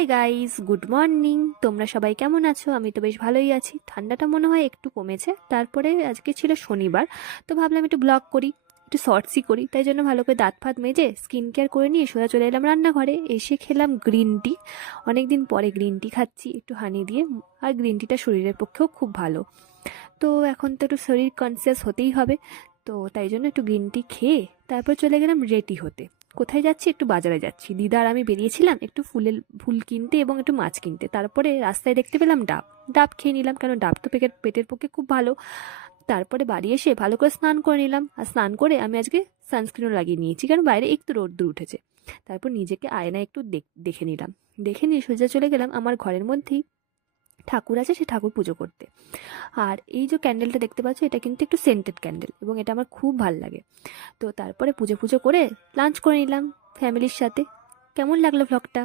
Hi guys, good morning. তোমরা সবাই কেমন আছো? আমি তো বেশ ভালোই আছি। ঠান্ডাটা মনে হয় একটু কমেছে। তারপরে আজকে ছিল শনিবার, তো ভাবলাম একটু ব্লগ করি, একটু শর্টসই করি। তাই জন্য ভালো করে দাঁত ফাত মেজে স্কিন কেয়ার করে নিয়ে সোজা চলে এলাম রান্নাঘরে। এসে খেলাম গ্রিন টি। অনেকদিন পরে গ্রিন টি খাচ্ছি একটু হানি দিয়ে। আর গ্রিন টিটা শরীরের পক্ষেও খুব ভালো। তো এখন তো একটু শরীর কনসিয়াস হতেই হবে। তো তাই জন্য একটু গ্রিন টি খেয়ে তারপর চলে গেলাম রেডি হতে। কোথায় যাচ্ছি? একটু বাজারে যাচ্ছি। দিদা আর আমি বেরিয়েছিলাম একটু ফুল কিনতে এবং একটু মাছ কিনতে। তারপরে রাস্তায় দেখতে পেলাম ডাব। ডাব খেয়ে নিলাম, কারণ ডাব তো পেটের পক্ষে খুব ভালো। তারপরে বাড়ি এসে ভালো করে স্নান করে নিলাম। আর স্নান করে আমি আজকে সানস্ক্রিনও লাগিয়ে নিয়েছি, কারণ বাইরে একটু রোদ্দুর উঠেছে। তারপর নিজেকে আয়নায় একটু দেখে নিলাম। দেখে নিয়ে সোজা চলে গেলাম আমার ঘরের মধ্যেই ঠাকুর আছে, সে ঠাকুর পুজো করতে। আর এই যে ক্যান্ডেলটা দেখতে পাচ্ছ, এটা কিন্তু একটু সেন্টেড ক্যান্ডেল এবং এটা আমার খুব ভাল লাগে। তো তারপরে পুজো পুজো করে লাঞ্চ করে নিলাম ফ্যামিলির সাথে। কেমন লাগলো ভ্লগটা?